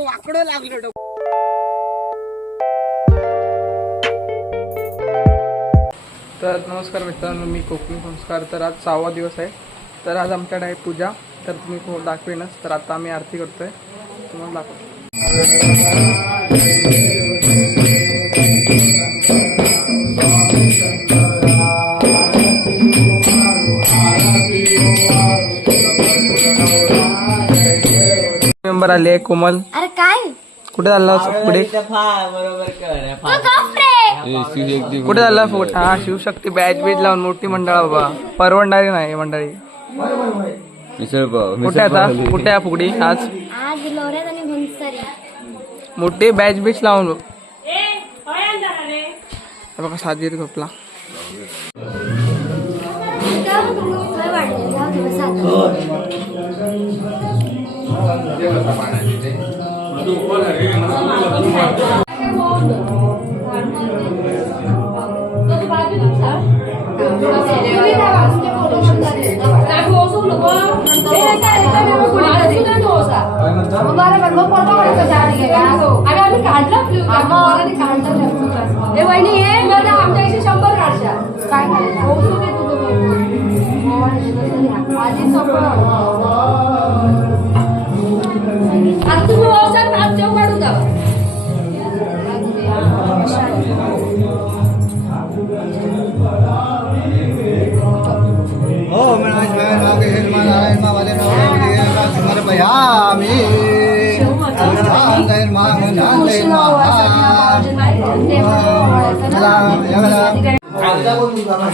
वाकडं लागलं. तर नमस्कार मित्रांनो, मी कोकणी संस्कार. तर आज 6वा दिवस आहे. तर आज आमच्याकडे आहे पूजा. तर तुम्ही दाखवेनच. तर आता आम्ही आरती करतोय, तुम्हाला दाखवतो. मेंबर आले. कोमल, अरे काय कुठे चालला पुढे? कुठे चालला फोट? हा, शिवशक्ती बॅच बीच लावून मोठी मंडळ बाबा, परवडणारी नाही मंडळी. कुठे आता? कुठे आहे फुगडी आज? आज लोऱ्यात आणि घुंसरी मोठी बॅच बीच लावून. बघा साजीर झोपला.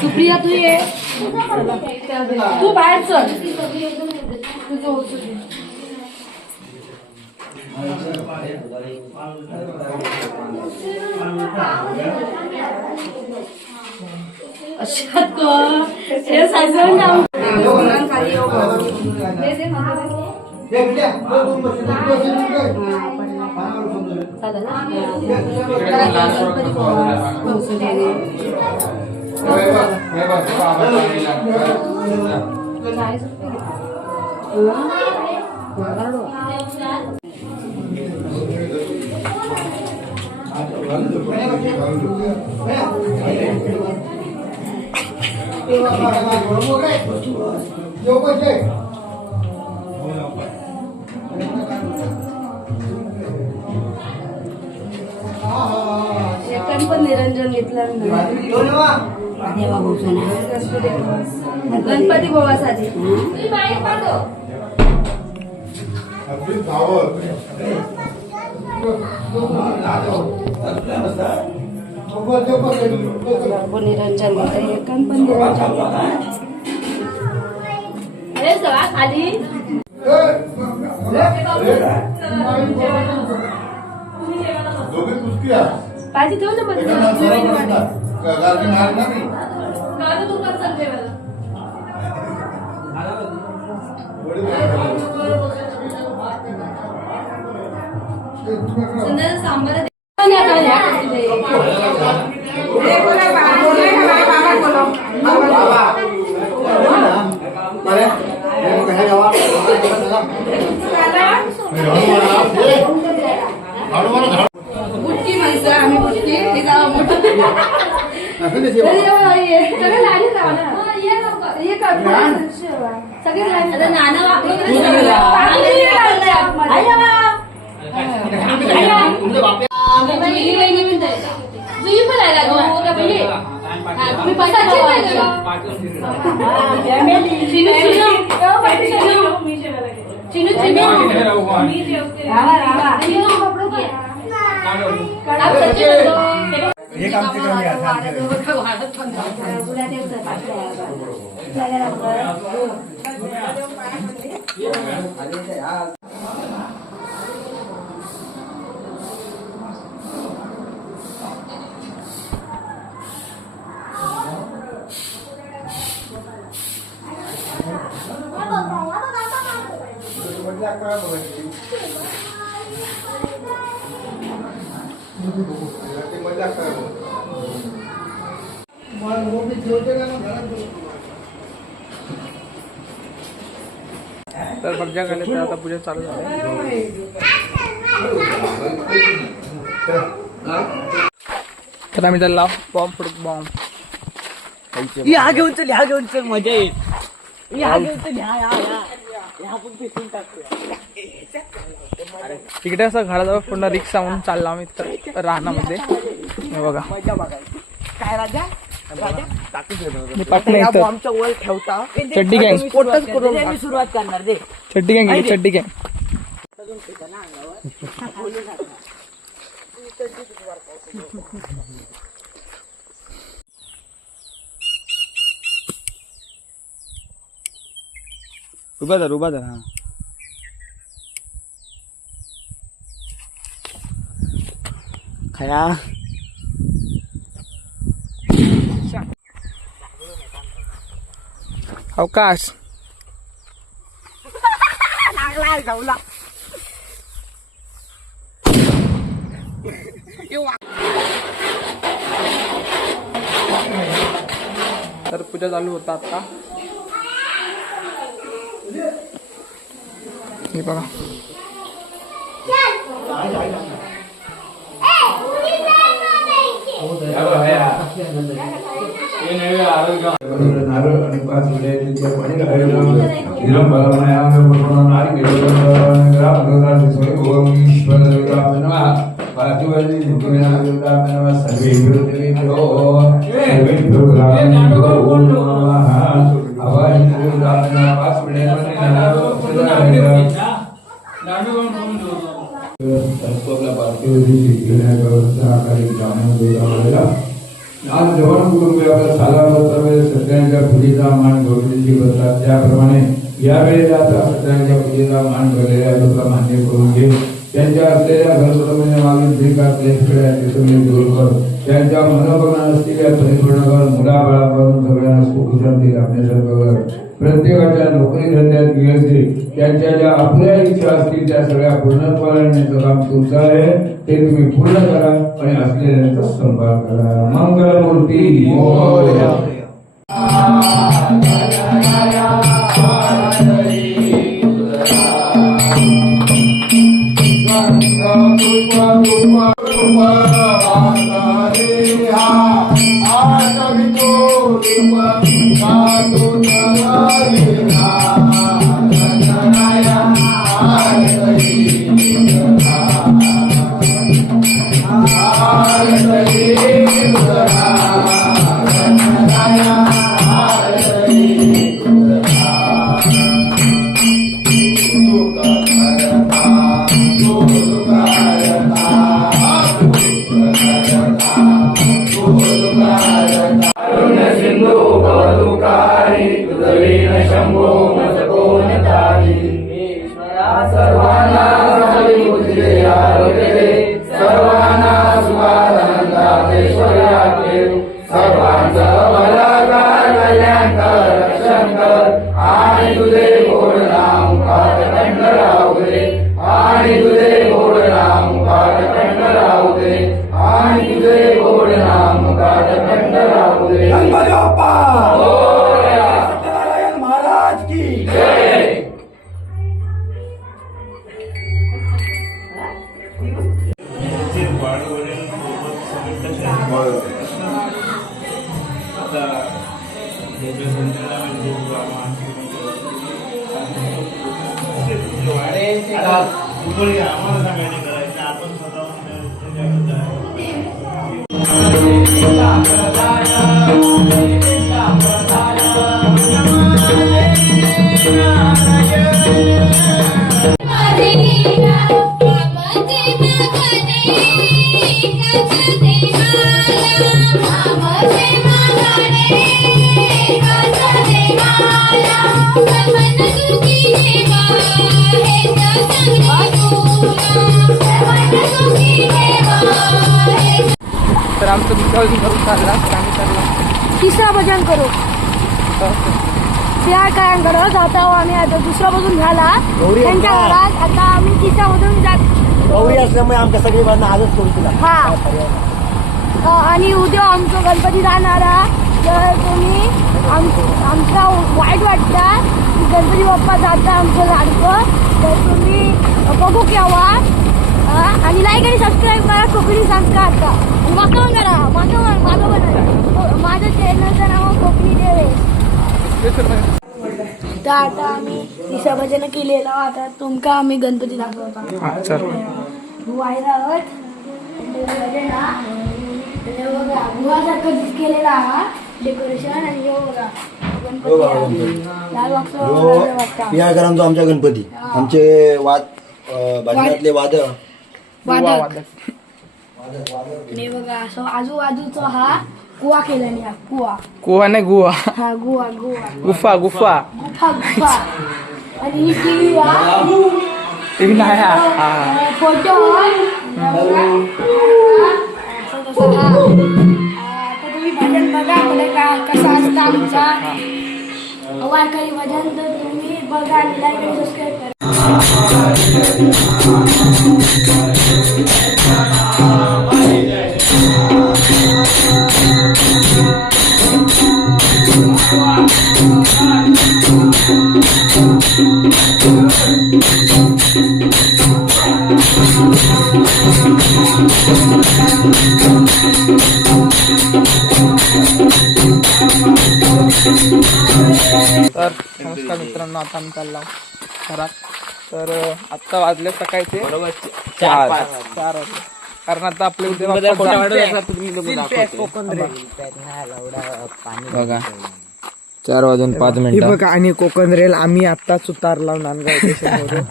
सुप्रिया तू ये, तू बाहेर चल. पण निरंजन घेतलं गणपती बोवासाठी. निरंजन खाली पाहिजे ठेव ना. सुंदर सांबार बुटकी माणसं आम्ही बुटकी सगळे नाना मजा तर मज्जा केली तर आता पूजा चालू झाली. तर आम्ही त्याला बॉम्ब फुटत बॉम्ब ह्या घेऊन चल मजा येईल. ह्या घेऊन चल ह्या पण फेकून टाकूया. तिकडे असं घराजवळ पूर्ण रिक्षा म्हणून चालला आम्ही तर रानामध्ये. हे बघा मजा बघायची. काय राजा मी पाटलं इथं. आमच्या वर ठेवता चड्डी गँग स्फोटच करून मी सुरुवात करणार दे. चड्डी गँग गेली चड्डी गँग. उभा धर हा. खया अवकाश लागला जाऊला. तर पूजा चालू होता आता. हे बघा नारळ आणि 5 विड्याचे पाणी घालायचं. हिरम बलमया भगवान नारी ग्राम ग्राम ओम ईश्वर देवता नमः. पार्थिवली भूमिना देवता नमः. सर्वे देवतेभ्यो सर्वेभ्यो ग्रामेभ्यो नमः. आवाज देवता नमः. 5 विड्याचे आपला पार्थिवली शिकण्याचा आकारी ग्राम देवता आज जवान कुटुंबियाला सालावर सगळ्यांच्या पूजेचा मान गौरवची बसतात. त्याप्रमाणे यावेळेला आता सगळ्यांच्या पूजेचा मान गौरवलेल्या लोक मान्य करून घे. त्यांच्या असलेल्या घरकुटुंबाने मागील जे का क्लेशकडे ते सगळे दूर कर. त्यांच्या मनोकामना असलेल्या परिपूर्ण कर. मुलाबाळापासून सगळ्यांना सुख शांती लाभण्यासारखं कर. प्रत्येकाच्या नोकरी धंद्यात यश दे. त्यांच्या ज्या अपुऱ्या इच्छा असतील त्या सगळ्या पूर्णत्वाला आणण्याचं काम तुमचं आहे. ते तुम्ही पूर्ण करा आणि असलेल्यांचा संभाळ करा. मंगलमूर्ती मोरया. तर आमचं विचारून करून चालला आम्ही चालला. तिसरा भजन करू त्या काय करत आता आम्ही आता दुसरा बघून झाला त्यांच्या घरात. आता आम्ही तिसऱ्या मधून जात गौरी असल्यामुळे आमच्या सगळी बांधणं आजच करू तुला. हा आणि उद्या आमचा गणपती राहणारा. तर तुम्ही आमचा वाईट वाटतं गणपती बाप्पा जाता आमचं लाडकं, तर तुम्ही बघू केव्हा. आणि लाईक आणि सबस्क्राईब करा कोकणी सांगता आता. आणि मागं करा, मागं बनवा. माझं चॅनलचं नाव कोकणी देवेश. तर आता आम्ही दिशाभजन केलेलं, आता तुमका आम्ही गणपती दाखवतो. हा चल वायरावर बघा गुहासारखं केलेला हा डेकोरेशन. आणि हे बघा गणपती लाल वाटतं. पियाळकरांचा आमच्या गणपती, आमचे भजनातले वाद. आणि बघा असं आजूबाजूचा हा कुवा केल्याने, हा कुहा नाही गुहा, हा गुहा गुफा गुफा गुफा. आणि ही टीव्ही टीव्ही नाही हा. फोटो. आता तुम्ही भजन बघा मला कसं असतं आमचा वारकरी भजन, तर तुम्ही बघा आणि लाईक आणि सबस्क्राईब करा. तर नमस्कार मित्रांनो, आता आम्ही चाललो घरात. तर आत्ता वाजले सकाळचे 4 वाजले, कारण आता आपले उद्या बघा 4 वाजून 5 मिनिटं. बघा. आणि कोकण रेल आम्ही आत्ताच उतारला नांदगाव स्टेशनवरून.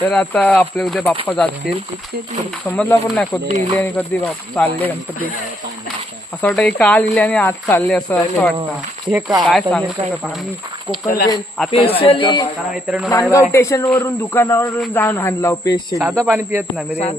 तर आता आपले उद्या बाप्पा जातील. तर समजला पण नाही कधी इले आणि कधी चालले गणपती. असं वाटतं की काल इले आणि आज चालले असं वाटतं. हे काय सांगू काय शकत नाही. आम्ही कोकण रेल स्पेशली नांदगाव स्टेशनवरून दुकानावरून जाऊन आणला स्पेशली. साधं पाणी पियत नाही मी रे.